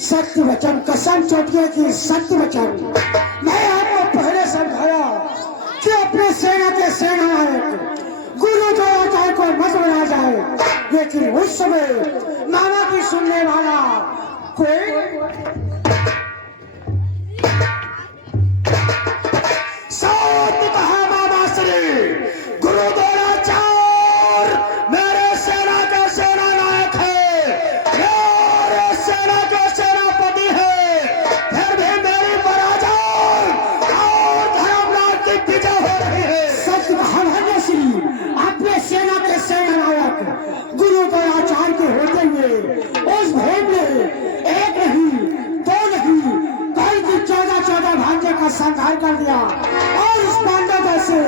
सत्य वचन, कसम चौटिया की सत्य वचन। मैं आपको पहले समझाया कि अपने सेना के सेनानायक गुरु द्रोणाचार्य को मत बना जाए, लेकिन उस समय मामा की सुनने वाला कोई सत्य कहा। मामा श्री गुरु द्रोणाचार्य मेरे सेना का सेनानायक है, मेरे सेना के सेनापति है, फिर भी मेरी पराजय और धर्मराज की विजय हो रही है। सत्य कहा मामा श्री, अपने सेना के सेनानायक गुरु द्रोणाचार्य के होते हुए उस भेद में एक नहीं, दो नहीं, कई की 14 भांजे का संहार कर दिया और उस पांडव से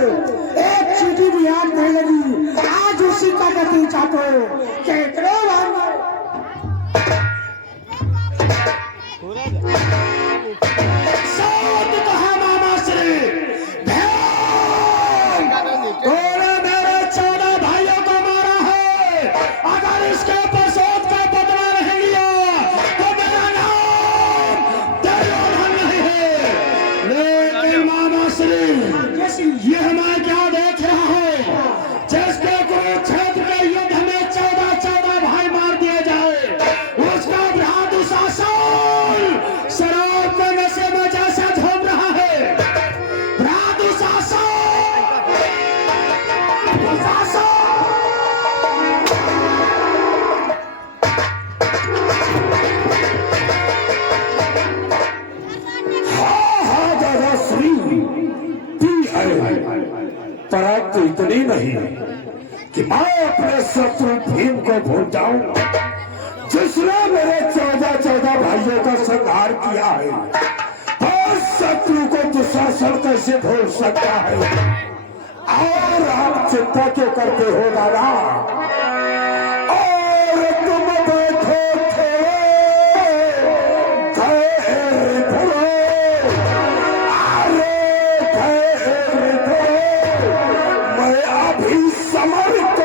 एक चीटी भी याद नहीं लगी। आज उसी का नतीजा तो कितने सत्य कहा मामा श्री, मेरे 14 भाइयों को मारा है, अगर इसके प्रसोद का बदला नहीं लिया तो मेरा नाम दुर्योधन नहीं है। लेकिन मामा श्री यह मैं क्या देख रहा हूँ, जिसके कुरुक्षेत्र के युद्ध में 14 भाई मार दिए जाए, उसका भ्रात दुशासन शराब के नशे में जैसा झूम रहा है। भ्रात दुशासन परंतु इतनी नहीं कि मैं अपने शत्रु भीम को भूल जाऊं, जिसने मेरे 14 भाइयों का संहार किया है। और शत्रु को दुशासन कैसे भूल सकता है। और आप चिंता क्यों करते हो दादा, और तुम बैठो थे धैर्य धरो, अरे धैर्य धरो, मैं अभी समर्थ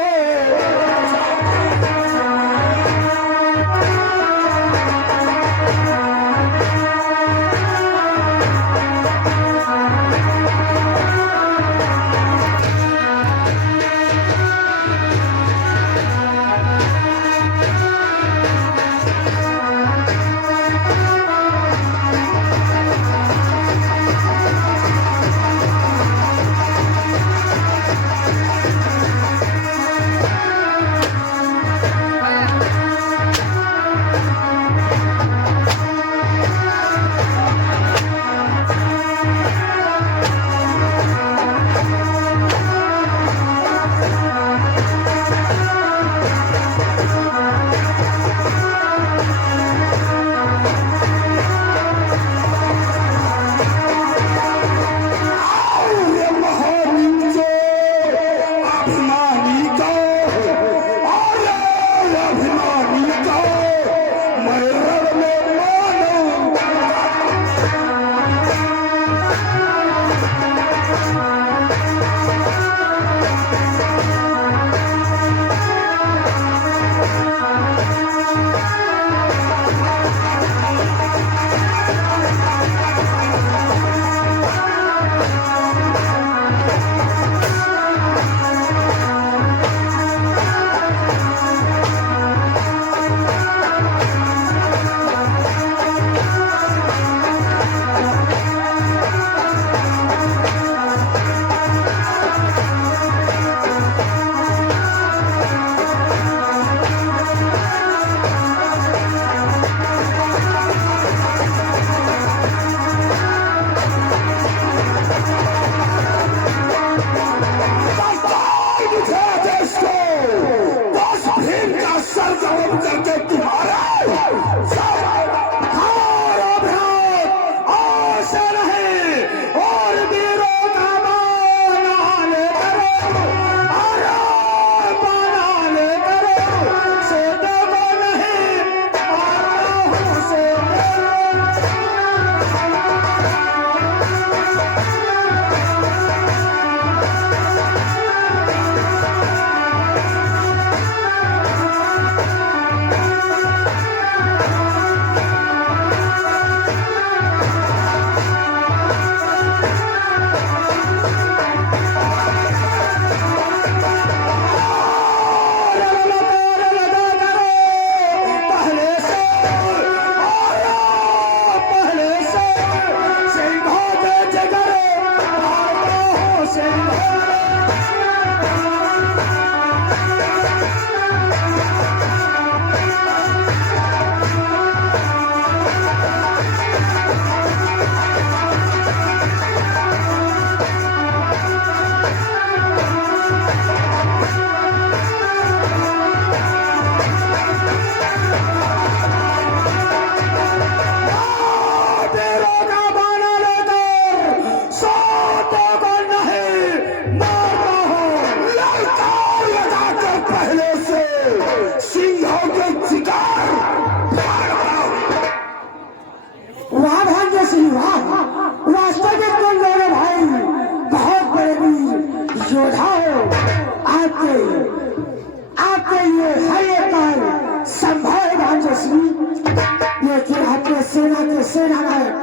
सेना नायक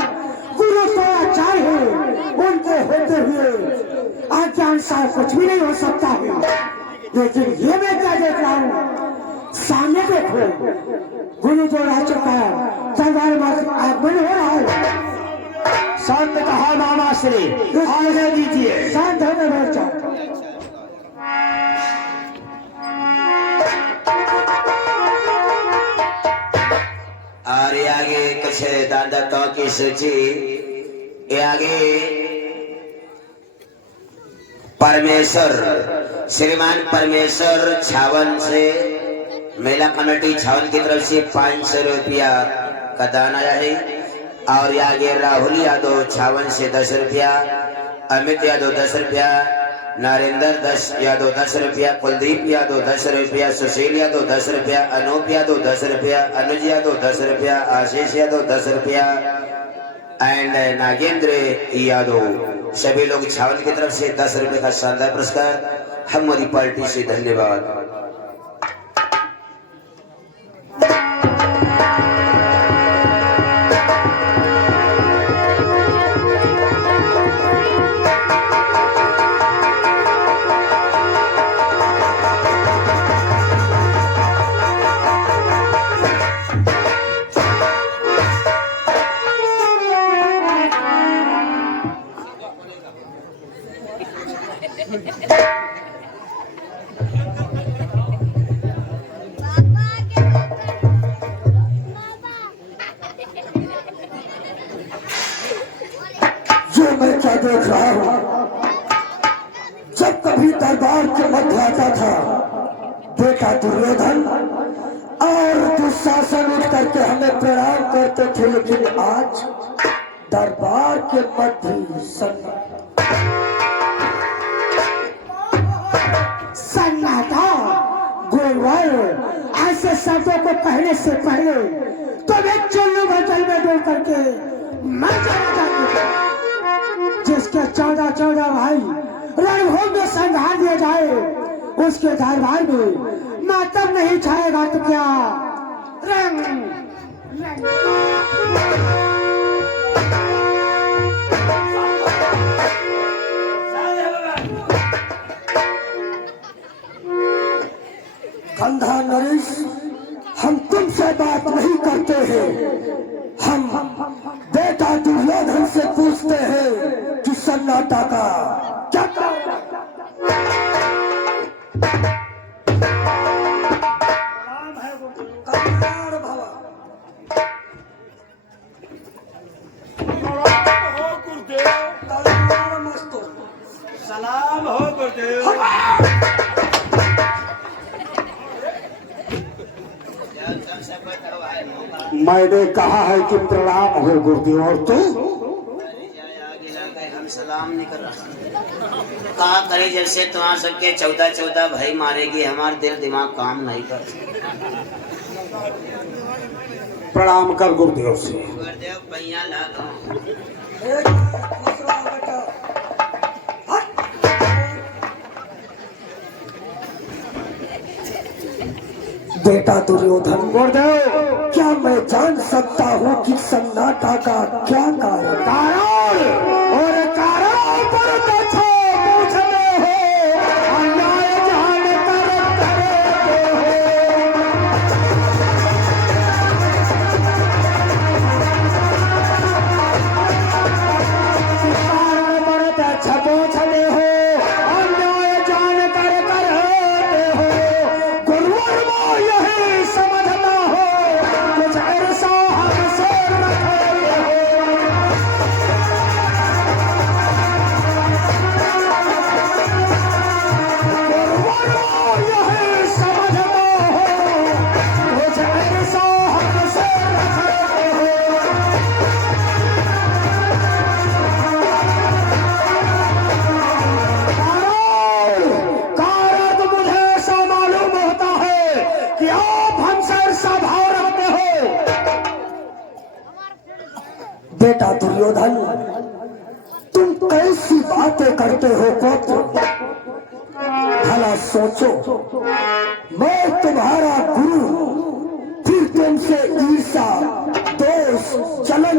गुरु द्रोणाचार्य है, उनके होते हुए आज्ञानुसार कुछ भी नहीं हो सकता है। लेकिन ये मैं क्या देख रहा हूँ, सामने देखो गुरु द्रोणाचार्य का तलवार आगमन हो रहा है। संत कहा मामाश्री आगे दीजिए। शांत होने बैठ और ये आगे कुछ दादा तो की सूची, ये आगे परमेश्वर श्रीमान परमेश्वर छावन से मेला कमेटी छावन की तरफ से 500 रुपया का दान आया है। और ये आगे राहुल यादव छावन से 10 रुपया, अमित यादव 10 रुपया, नरेंद्र यादव 10 रुपया, कुलदीप यादव 10 रुपया, सुशील यादव 10 रुपया, अनूप यादव 10 रुपया, अनुज यादव 10 रुपया, आशीष यादव 10 रुपया एंड नागेंद्र यादव, सभी लोग छावन की तरफ से 10 रुपए का शानदार पुरस्कार। हमारी पार्टी से धन्यवाद। जो मैं क्या देख रहा हूं, जब कभी दरबार के मध्य आता था बेटा दुर्योधन और दुशासन उठ करके हमें प्रणाम करते थे, लेकिन आज दरबार के मध्य सन्नाटा गोलवाल ऐसे शब्दों को कहने से पहले तुम एक चुल्लू भटल में डूब करके मर जाना चाहते थे। जिसके 14 भाई रणभूमि में संहार दिए जाए, उसके दरबार में मातम नहीं छाएगा तो क्या रंग कंधा नरेश, हम तुमसे बात नहीं करते हैं, हम बेटा दुर्योधन से पूछते हैं कि सन्नाटा का क्या सलाम हो गुरुदेव। मैंने कहा है कि प्रणाम हो गुरुदेव, और तू हम सलाम नहीं कर रहा। कहा करे जब से तुम्हारा सबके 14 भाई मारेगी, हमारा दिल दिमाग काम नहीं करता। प्रणाम कर गुरुदेव से। गुरुदेव पैया लागो। बेटा दुर्योधन, गुरुदेव क्या मैं जान सकता हूँ कि सन्नाटा का क्या कारण और कारण पर पूछो पूछते हो, अन्याय जान कर करते हो। कारण पर पूछते हो, अन्याय जान कर करते हो। गुरुवर वो यही समझना हो, कुछ ऐसा हमसे रखे हो। बेटा दुर्योधन, तुम कैसी बातें करते हो पुत्र? भला सोचो, मैं तुम्हारा गुरु, फिर तुमसे ईर्षा, दोष, जलन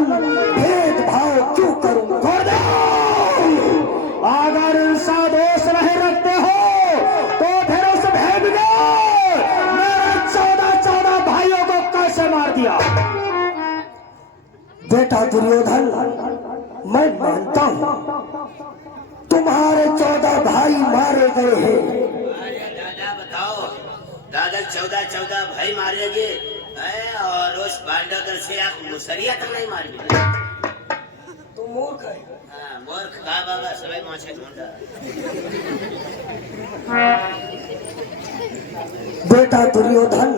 बेटा दुर्योधन, मैं मानता हूँ तुम्हारे 14 भाई मारे गए हैं। अरे दादा बताओ, दादा 14 भाई मारे गए और उस बांडोदर से आप मुसरिया तक नहीं मार गए। तो मूर्ख है। हाँ, मूर्ख का बाबा सभी माछे ढूंढा। बेटा दुर्योधन,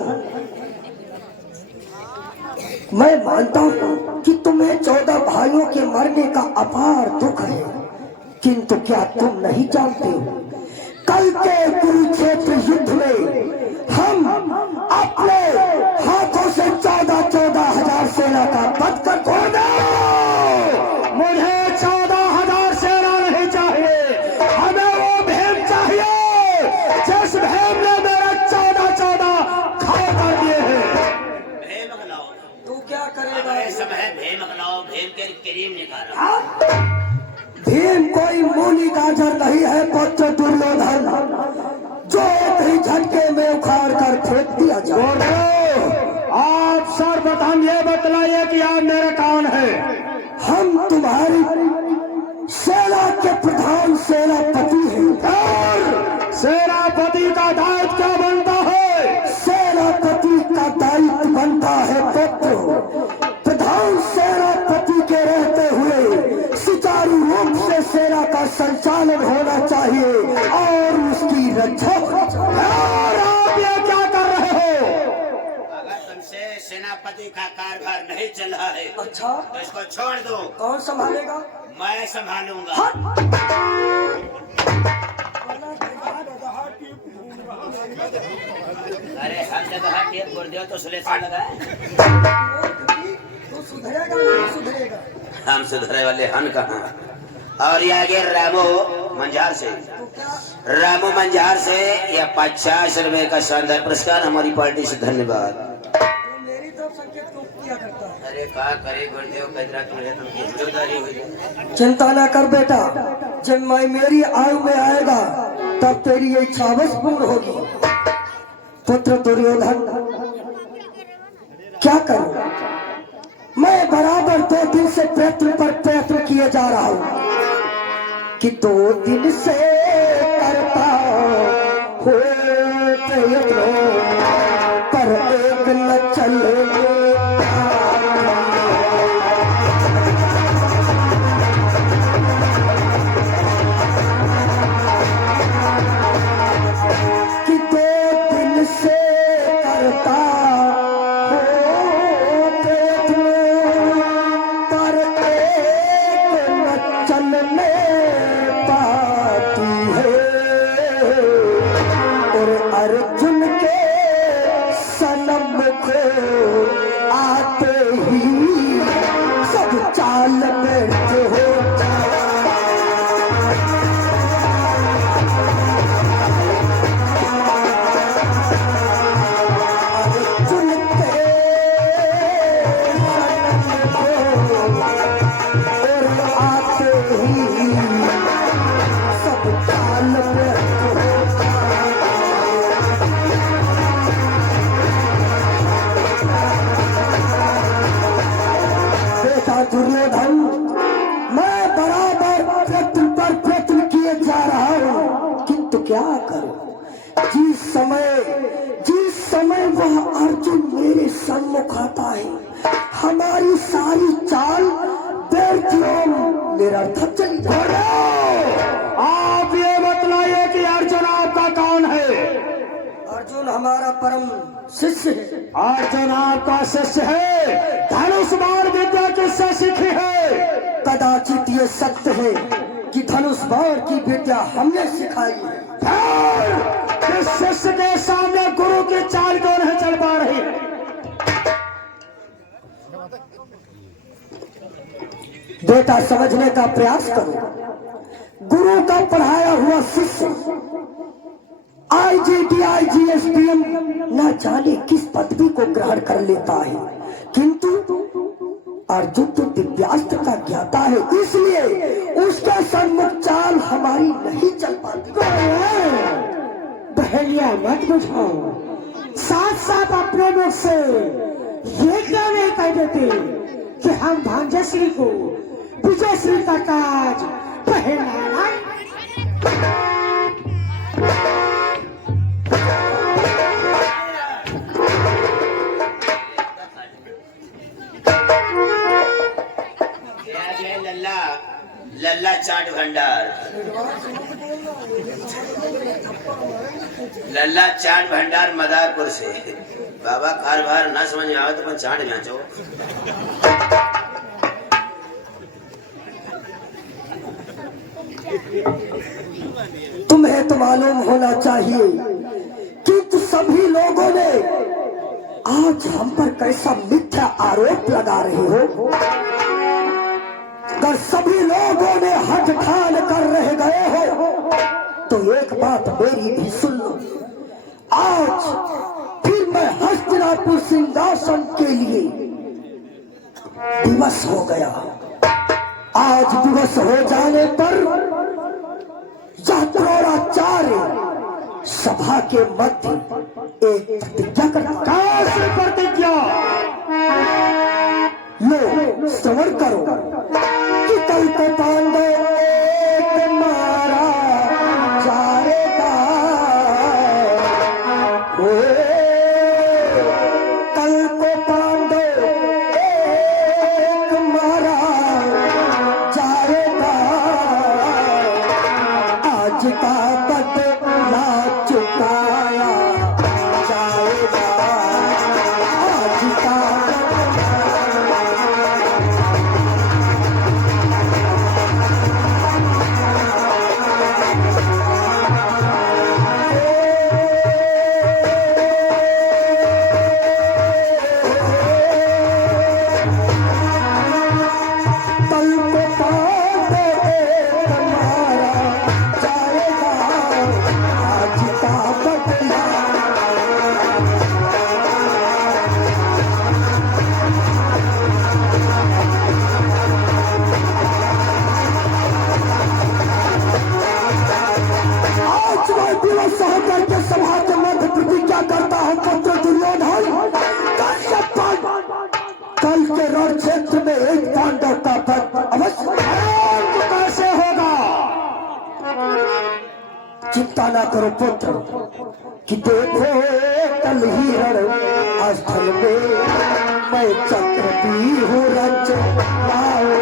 मैं मानता हूँ कि तुम्हें 14 भाइयों के मरने का अपार दुख है, किंतु क्या तुम नहीं जानते हो कल के कुरुक्षेत्र युद्ध में हम अपने हाथों से 14,000 सेना का वध कर छोड़ दो। मुझे 14,000 सेना नहीं चाहिए, हमें वो भीम चाहिए जिस भीम ने मेरे 14 घाव कर दिए हैं। भीम खिलाओ। तू क्या करेगा? हमारे समय भीम खिलाओ, भीम के क्रीम निकालो। भीम कोई मूली गाजर नहीं है पुत्र दुर्योधन, जो एक ही झटके में उखाड़ कर फेंक दिया जाए। आप सर बताएं, ये बतलाइए कि आप मेरे कौन है? हम तुम्हारी सेना के प्रधान सेनापति हैं। और सेनापति का दायित्व क्या बनता है? सेनापति का दायित्व बनता है पुत्र, प्रधान सेनापति के रहते हुए सुचारू रूप से सेना का संचालन होना चाहिए और उसकी रक्षा होनी चाहिए। और आप ये क्या कर रहे हो? अगर तुमसे सेनापति का कारभार नहीं चल रहा है अच्छा, तो इसको छोड़ दो, कौन संभालेगा? मैं संभालूंगा। अरे हम जब टेप बोल दिया तो सुलेशन लगा। तू सुधरेगा नहीं सुधरेगा? हम सुधरे वाले हन कहाँ। और ये आगे रामो मंझार से, रामो मंझार से यह 50 रुपए का शानदार पुरस्कार हमारी पार्टी से। धन्यवाद। मेरी तरफ संकेत क्यों किया करता है? अरे कहा करे गुरुदेव कजरा तुम्हें तुमकी जिम्मेदारी हुई। चिंता न कर बेटा, जब मैं मेरी आयु में आएगा तब तेरी ये इच्छा अवश्य पूर्ण होगी। पुत्र दुर्योधन, क्या करूं? मैं बराबर 2 दिन से प्रयत्न पर प्रयत्न किए जा रहा हूं कि 2 दिन से करता हो प्रयत्न पर एक न चले। कि 2 दिन से करता हो प्रयत्न पर एक न चलने पाती है। और अर्जुन के सन्मुख आते ही सब चाल व्यर्थ हो। अर्जुन के और आते ही सब चाल व्यर्थ हो। बेटा दुर्योधन, मैं बराबर प्रयत्न पर प्रयत्न किए जा रहा हूँ, किंतु क्या करूं? जिस समय वह अर्जुन मेरे सम्मुख आता है, हमारी सारी चाल व्यर्थ निरर्थक चली जाती है। आप ये बतलाइए कि अर्जुन आपका कौन है? अर्जुन हमारा परम शिष्य है। अर्जुन आपका शिष्य है। धनुष बाण विद्या किससे सीखी है? कदाचित ये सत्य है कि धनुष बाण की विद्या हमने सिखाई है। फिर इस शिष्य के सामने गुरु की चाल क्यों नहीं चल पा रही? बेटा समझने का प्रयास करो। गुरु का पढ़ाया हुआ शिष्य IGDI GSPM न जाने किस पदवी को ग्रहण कर लेता है, किंतु अर्जुन तो दिव्यास्त्र का ज्ञाता है, इसलिए उसका सन्मुख चाल हमारी नहीं चल पाती। बहलिया मत बुझाओ, साथ साथ अपने मुख से ये क्या नहीं कह देते कि हम भांजश्री को विजयश्री का ताज पहनाना। लल्ला लल्ला चाट भंडार, लल्ला चाट भंडार मदारपुर से। बाबा कारभार ना समझ में आवे तो चाट जांचो। तुम्हें तो मालूम होना चाहिए कि सभी लोगों ने आज हम पर कैसा मिथ्या आरोप लगा रहे हो। अगर सभी लोगों ने हट ठान कर रह गए हो तो एक बात मेरी भी सुन लो। आज फिर मैं हस्तिनापुर सिंहासन के लिए विवश हो गया। आज विवश हो जाने पर यह द्रोणाचार्य सभा के मध्य एक प्रतिज्ञा प्रतिज्ञा लो श्रवण करो कि कल को पांडव एक मारा जाएगा। कल को पांडव एक मारा जाएगा। आज का बदला चुकाया जाएगा। आज का सभा के मध्य प्रतिज्ञा करता हूं पुत्र दुर्योधन, कल के रण क्षेत्र में एक पांडव का पद अवश्य कैसे होगा। चिंता ना करो पुत्र कि देखो कल ही रण स्थल में मैं चक्रव्यूह रच लाऊं।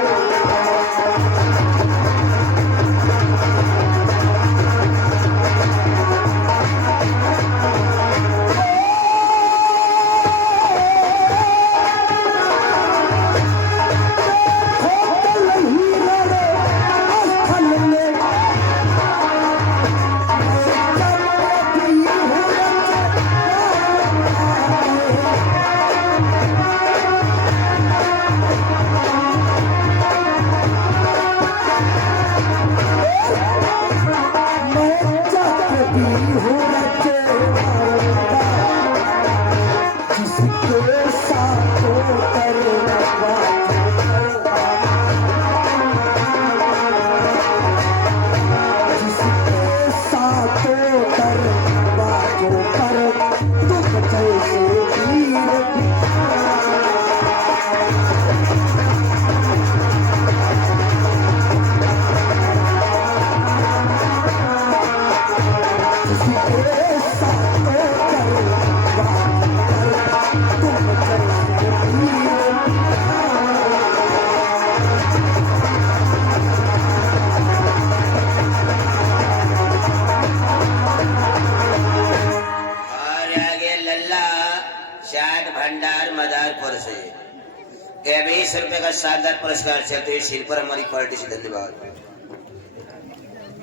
₹20 का शानदार पुरस्कार से तो इस पर हमारी पार्टी से धन्यवाद।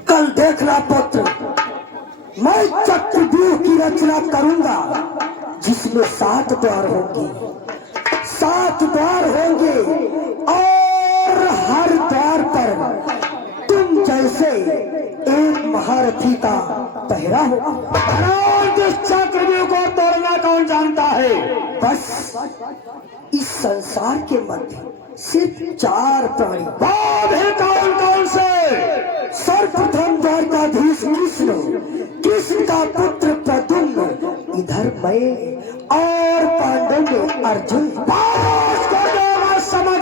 कल देखना पुत्र, मैं चक्रव्यूह की रचना करूंगा जिसमें 7 द्वार होंगे। 7 द्वार होंगे और हर द्वार पर तुम जैसे एक महारथी का पहरा होगा। इस चक्रव्यूह को तोड़ना कौन जानता है? बस इस संसार के मध्य सिर्फ 4 प्राणी। कौन कौन से? सर्वप्रथम द्वारकाधीश कृष्ण का पुत्र प्रद्युम्न, इधर मैं और पांडव में अर्जुन। समझ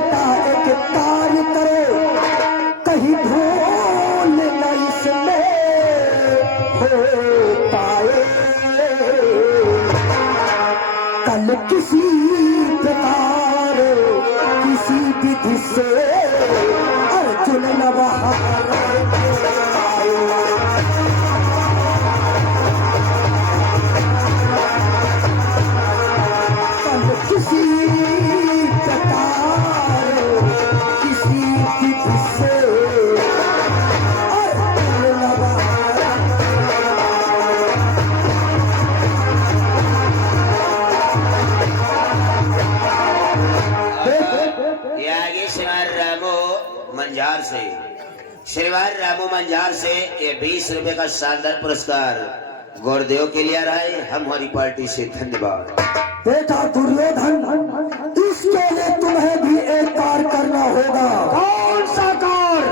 बेटा एक कार्य करो, कहीं भूल न इसमें हो पाए। कल किसी प्रकार किसी विधि से अर्जुन न बाहर आए। कल किसी प्रकार किसी विधि से अर्जुन न बाहर ये आगे श्रीमान रामू मंजार से, श्रीमान रामू मंजार से ये 20 रुपए का शानदार पुरस्कार गुरुदेव के लिए आ रहा है। हमारी पार्टी से धन्यवाद। बेटा दुर्योधन, इसके लिए तुम्हें भी एक कार्य करना होगा। कौन सा कार्य?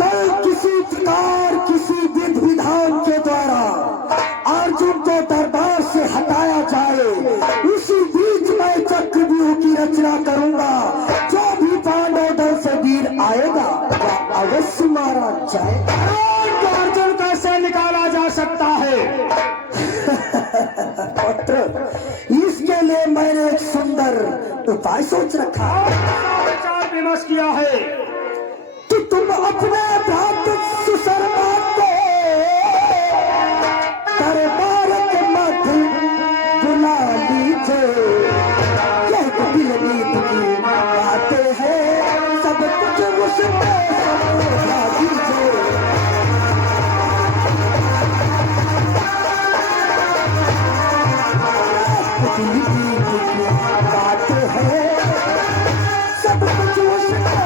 कल किसी प्रकार किसी विधि विधान के द्वारा अर्जुन को दरबार से हटाया जाए। उसी बीच मैं चक्रव्यूह की रचना करूंगा। जो भी पांडव दल से वीर आएगा वह अवश्य मारा जाएगा। तो अर्जुन कैसे निकाला जा सकता है? पुत्र, इसके लिए मैंने एक सुंदर उपाय सोच रखा है। विचार विमर्श किया है कि तुम अपने भ्रातृ सुशर्मा को दरबार के मध्य बुला लीजिए। यह कपिल नीति की बातें हैं, सब कुछ उसमें समझा दीजिए। कपिल नीति की बातें हैं, सब कुछ उसमें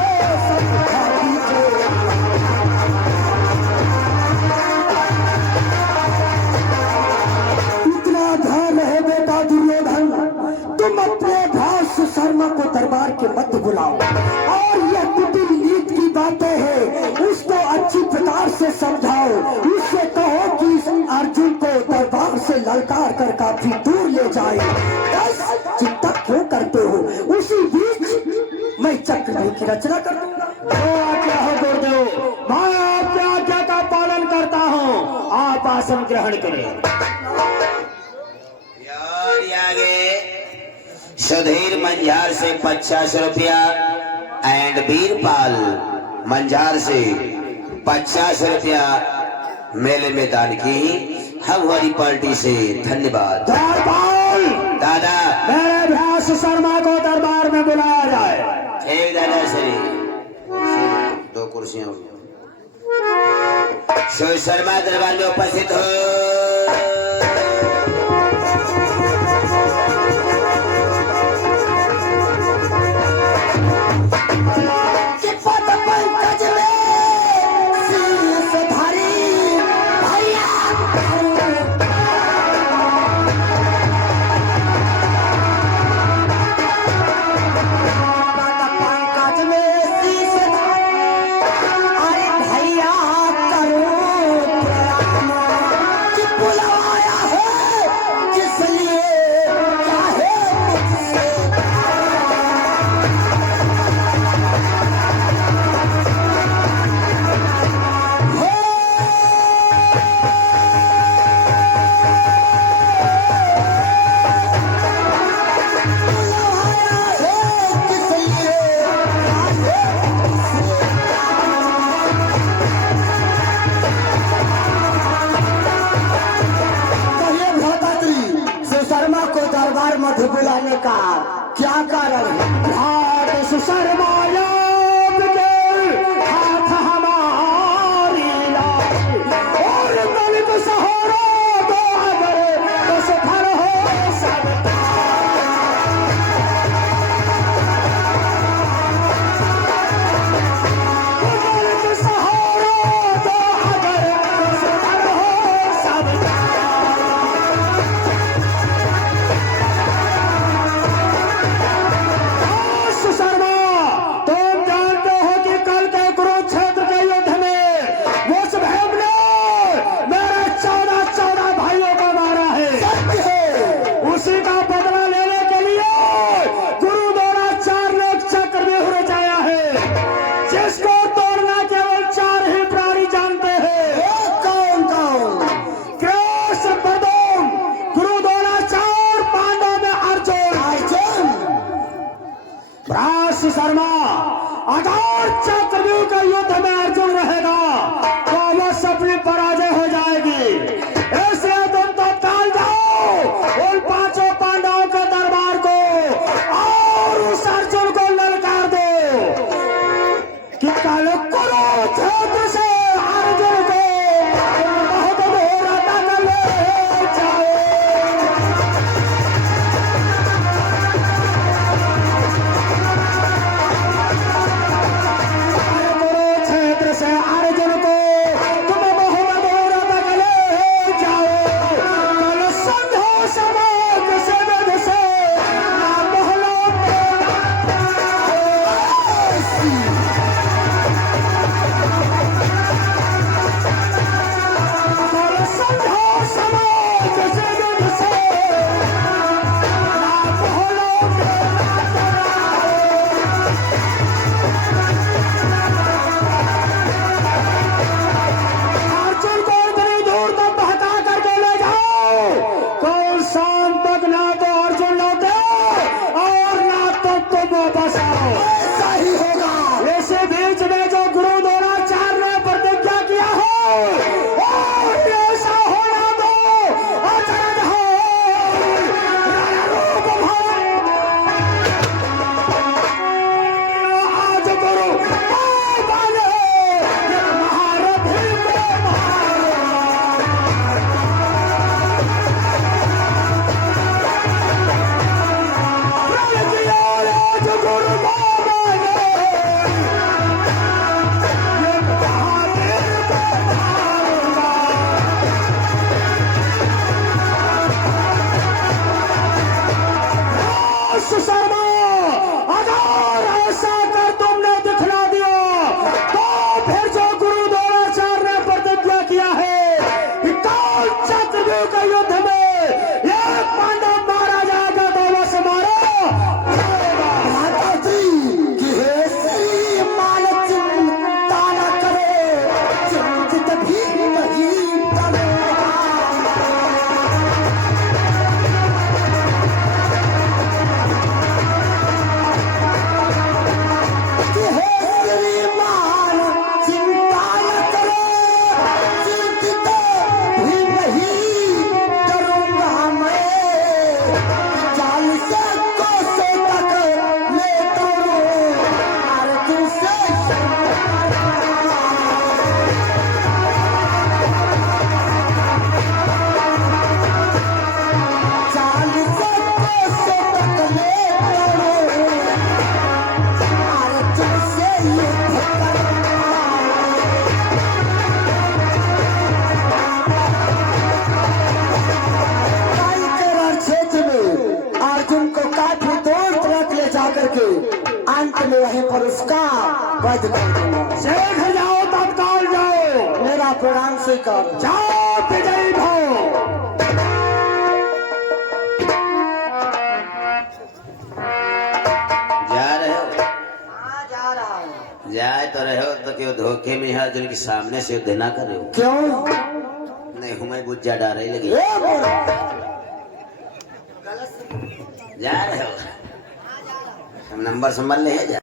समझा दीजिए। इतना ध्यान रहे बेटा दुर्योधन, तुम अपने भ्रात शर्मा को दरबार के मध्य बुलाओ और यह कुटिल नीति की बातें हैं उसको अच्छी प्रकार से समझाओ। उससे कहो कि इस अर्जुन को दरबार से ललकार कर काफी दूर ले जाए। बस चिंता क्यों करते हो? उसी बीच मैं चक्रव्यूह की रचना कर दूंगा। जो आज्ञा हो गुरुदेव, मैं आपकी आज्ञा का पालन करता हूँ। आप आसन ग्रहण करें। और ये आगे सुधीर मंजार से 50 रुपया एंड वीरपाल मंजार से 50 रुपया मेले में दान की। हमारी पार्टी से धन्यवाद। दरबार दादा मेरे भ्रात शर्मा को दरबार में बुलाया जाए। ठीक दादा श्री 2 कुर्सियां श्री शर्मा दरबार में उपस्थित हो। कि पद पंकज में शीश धारी भैया पद पंकज में शीश धारी, अरे भैया करो प्रणाम। अगर चक्रव्यूह के युद्ध में अर्जुन रहेगा तो अवश्य अपनी पराजय हो जाएगी। इसलिए तुम तत्काल जाओ उन पांचों पांडवों के दरबार को और उस अर्जुन को ललकार दो कि कल कुरुक्षेत्र से अर्जुन को बहुत घोर तक ले जाओ। कुरुक्षेत्र से अर्जुन को तुम बहुत दूर तक ले जाओ। कल संध्या समय से वेद से ना महलों कल संध्या समय से वेद से ना महलों अर्जुन को इतनी दूर तक बहका करके ले जाओ कौन शाम तक ना तो अर्जुन लौटे और ना तो तुम वापस आओ। सही होगा। इसी बीच में जो गुरु द्रोणाचार्य ने प्रतिज्ञा किया हो और ऐसा होना दो अचरज हो रणरूप भवन। आज गुरु बाले महारथी को प्रण किया आज गुरु बाले शर्मा अगर ऐसा कर तुमने दिखला दिया तो फिर जो गुरु द्रोणाचार्य ने प्रतिज्ञा किया है कि काल चक्रव्यूह के युद्ध में ये पांडव मारा जाएगा तो बस मारो जाएगा। माताजी कि हे श्री मान चिंता न करे, चिंतित भी नहीं करेगा। कि हे श्रीमान चिंता न करे, चिंतित भी नहीं करूंगा मैं। 40 कोसों तक मैं तोड़ूं अर्जुन से। अर्जुन को काफी दूर तक ले जाकर के अंत में वहीं पर उसका वध कर दूंगा। शीघ्र जाओ तत्काल जाओ मेरा प्रणाम स्वीकार। जाओ विजयी भव। जा रहे हो जा रहा हूँ। जाए तो रहे हो तो क्यों धोखे में है अर्जुन के सामने से युद्ध ना करे हो। क्यों? नहीं हूँ मैं बुज्जा डाल रही लगी। ये बोलो। जा रहे हो हम नंबर संभाल ले जा।